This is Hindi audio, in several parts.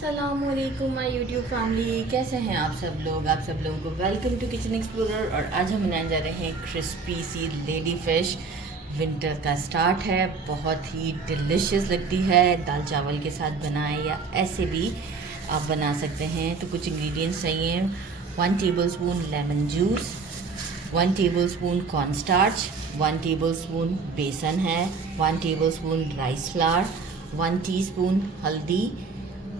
अस्सलामुअलैकुम माय यूट्यूब फैमिली, कैसे हैं आप सब लोग। आप सब लोगों को वेलकम टू किचन एक्सप्लोरर। और आज हम बनाने जा रहे हैं क्रिस्पी सी लेडी फिश। विंटर का स्टार्ट है, बहुत ही डिलीशियस लगती है। दाल चावल के साथ बनाएं या ऐसे भी आप बना सकते हैं। तो कुछ इंग्रेडिएंट्स चाहिए। 1 tablespoon lemon juice, 1 tablespoon corn starch, 1 tablespoon बेसन है, 1 टेबलस्पून राइस फ्लावर, 1 टीस्पून हल्दी,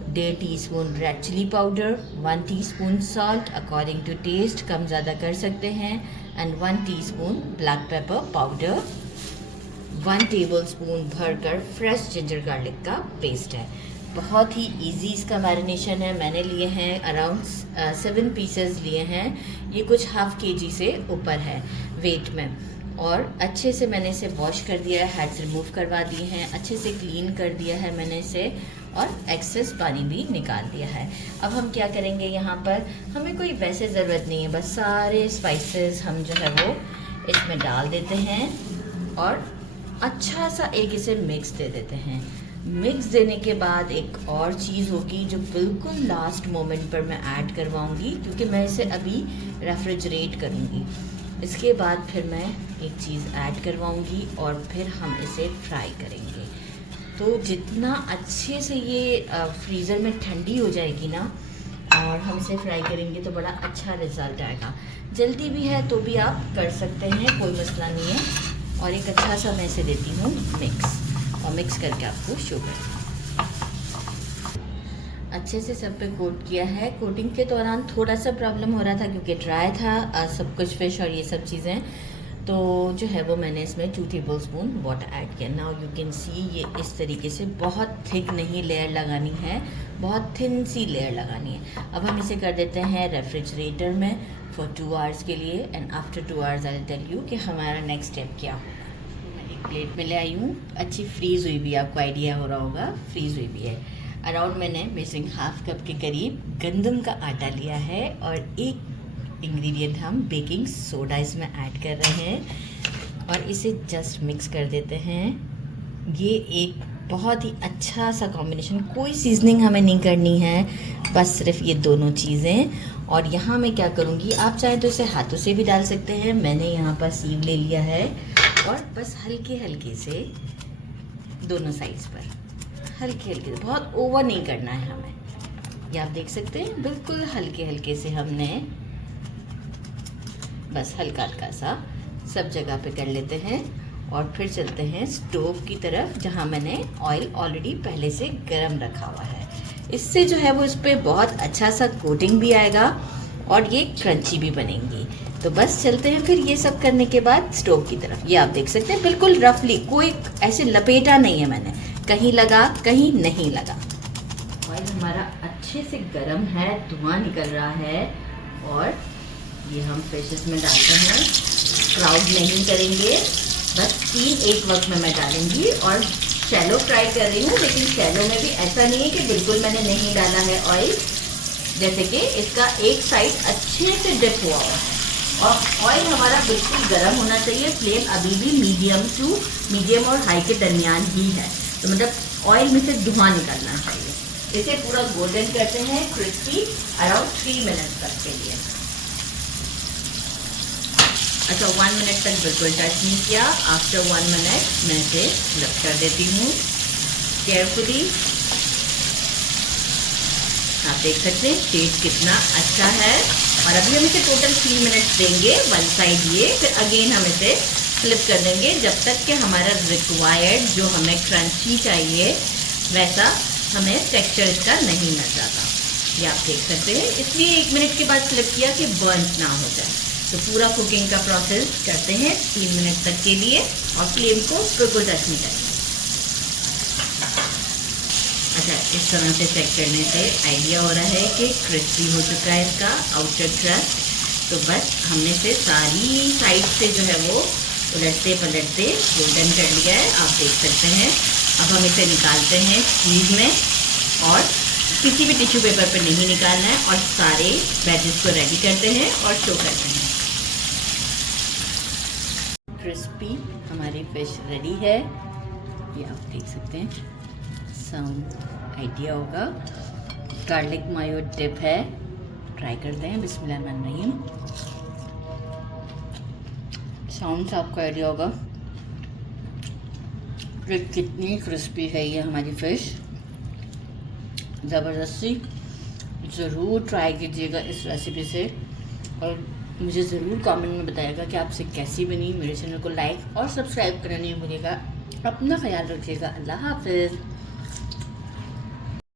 1.5 teaspoon red chilli powder, 1 teaspoon salt according to taste, कम ज़्यादा कर सकते हैं, and 1 teaspoon black pepper powder. 1 tablespoon भरकर फ्रेश जिंजर गार्लिक का पेस्ट है। बहुत ही इजी इसका मैरिनेशन है। मैंने लिए हैं अराउंड 7 पीसेस लिए हैं। ये कुछ हाफ केजी से ऊपर है वेट में। और अच्छे से मैंने इसे वॉश कर दिया है, हेड्स रिमूव करवा दिए हैं, अच्छे से क्लीन कर दिया है मैंने इसे, और एक्सेस पानी भी निकाल दिया है। अब हम क्या करेंगे, यहाँ पर हमें कोई वैसे ज़रूरत नहीं है, बस सारे स्पाइसेस हम जो है वो इसमें डाल देते हैं और अच्छा सा एक इसे मिक्स दे देते हैं। मिक्स देने के बाद एक और चीज़ होगी जो बिल्कुल लास्ट मोमेंट पर मैं ऐड करवाऊँगी, क्योंकि मैं इसे अभी रेफ्रिजरेट करूँगी। इसके बाद फिर मैं एक चीज़ ऐड करवाऊँगी और फिर हम इसे फ्राई करेंगे। तो जितना अच्छे से ये फ्रीज़र में ठंडी हो जाएगी ना और हम इसे फ्राई करेंगे तो बड़ा अच्छा रिज़ल्ट आएगा। जल्दी भी है तो भी आप कर सकते हैं, कोई मसला नहीं है। और एक अच्छा सा मैं इसे देती हूँ मिक्स, और मिक्स करके आपको शो करूँ। अच्छे से सब पे कोट किया है। कोटिंग के दौरान थोड़ा सा प्रॉब्लम हो रहा था क्योंकि ड्राई था सब कुछ फिश और ये सब चीज़ें, तो जो है वो मैंने इसमें 2 टेबलस्पून वाटर ऐड किया। नाउ यू कैन सी ये इस तरीके से, बहुत थिक नहीं लेयर लगानी है, बहुत थिन सी लेयर लगानी है। अब हम इसे कर देते हैं रेफ्रिजरेटर में फॉर 2 आवर्स के लिए, and after 2 hours I will tell you कि हमारा नेक्स्ट स्टेप क्या होगा। मैं एक प्लेट में ले आई हूँ, अच्छी फ्रीज़ हुई भी, आपको आइडिया हो रहा होगा फ्रीज़ हुई भी है। अराउंड मैंने बेसिक हाफ कप के करीब गंदम का आटा लिया है, और एक इंग्रेडिएंट हम बेकिंग सोडा इसमें ऐड कर रहे हैं और इसे जस्ट मिक्स कर देते हैं। ये एक बहुत ही अच्छा सा कॉम्बिनेशन, कोई सीजनिंग हमें नहीं करनी है, बस सिर्फ ये दोनों चीज़ें। और यहाँ मैं क्या करूँगी, आप चाहें तो इसे हाथों से भी डाल सकते हैं। मैंने यहाँ पर सीव ले लिया है और बस हल्के हल्के से दोनों साइड्स पर हल्के हल्के, बहुत ओवर नहीं करना है हमें। ये आप देख सकते हैं, बिल्कुल हल्के हल्के से हमने बस हल्का हल्का सा सब जगह पे कर लेते हैं। और फिर चलते हैं स्टोव की तरफ, जहाँ मैंने ऑयल ऑलरेडी पहले से गरम रखा हुआ है। इससे जो है वो इस पर बहुत अच्छा सा कोटिंग भी आएगा और ये क्रंची भी बनेंगी। तो बस चलते हैं फिर ये सब करने के बाद स्टोव की तरफ। ये आप देख सकते हैं बिल्कुल रफली, कोई ऐसे लपेटा नहीं है मैंने, कहीं लगा कहीं नहीं लगा। ऑयल हमारा अच्छे से गर्म है, धुआं निकल रहा है, और ये हम फिशेस में डालते हैं। क्राउड नहीं करेंगे, बस 3 एक वक्त में मैं डालूंगी। और शैलो फ्राई कर रही हूँ, लेकिन शैलो में भी ऐसा नहीं है कि बिल्कुल मैंने नहीं डाला है ऑयल। जैसे कि इसका एक साइड अच्छे से डिप हुआ है और ऑयल हमारा बिल्कुल गर्म होना चाहिए। फ्लेम अभी भी मीडियम और हाई के दरमियान ही है, तो मतलब ऑयल में से धुआं निकलना चाहिए। इसे पूरा गोल्डन करते हैं, क्रिस्पी, अराउंड 3 मिनट तक के लिए। अच्छा, 1 मिनट तक बिल्कुल टच नहीं किया। आफ्टर 1 मिनट मैं इसे फ्लिप कर देती हूँ केयरफुली। आप देख सकते हैं टेस्ट कितना अच्छा है। और अभी हम इसे टोटल 3 मिनट्स देंगे, 1 साइड ये, फिर अगेन हम इसे फ्लिप कर देंगे जब तक कि हमारा रिक्वायर्ड जो हमें क्रंची चाहिए वैसा हमें टेक्सचर इसका नहीं मिल जाता। ये आप देख सकते हैं, इसलिए 1 मिनट के बाद फ्लिप किया कि बर्न्स ना हो जाए। तो पूरा कुकिंग का प्रोसेस करते हैं 3 मिनट तक के लिए, और फ्लेम को बिल्कुल टच नहीं करेंगे। अच्छा, इस तरह से चेक करने से आइडिया हो रहा है कि क्रिस्पी हो चुका है इसका आउटर क्रस्ट। तो बस हमने से सारी साइड से जो है वो उलटते पलटते गोल्डन कर लिया है, आप देख सकते हैं। अब हम इसे निकालते हैं चीज़ में, और किसी भी टिश्यू पेपर पर नहीं निकालना है, और सारे बैचेस को रेडी करते हैं और शो करते हैं। क्रिस्पी हमारी फिश रेडी है, ये आप देख सकते हैं, साउंड आइडिया होगा। गार्लिक मायो डिप है, ट्राई करते हैं। बिस्मिल्लाहिर्रहमानिर्रहीम। साउंड से आपको आइडिया होगा कि कितनी क्रिस्पी है ये हमारी फ़िश। ज़बरदस्ती ज़रूर ट्राई कीजिएगा इस रेसिपी से और मुझे ज़रूर कमेंट में बताइएगा कि आपसे कैसी बनी। मेरे चैनल को लाइक और सब्सक्राइब करना नहीं भूलिएगा। अपना ख्याल रखिएगा। अल्लाह हाफ़िज़।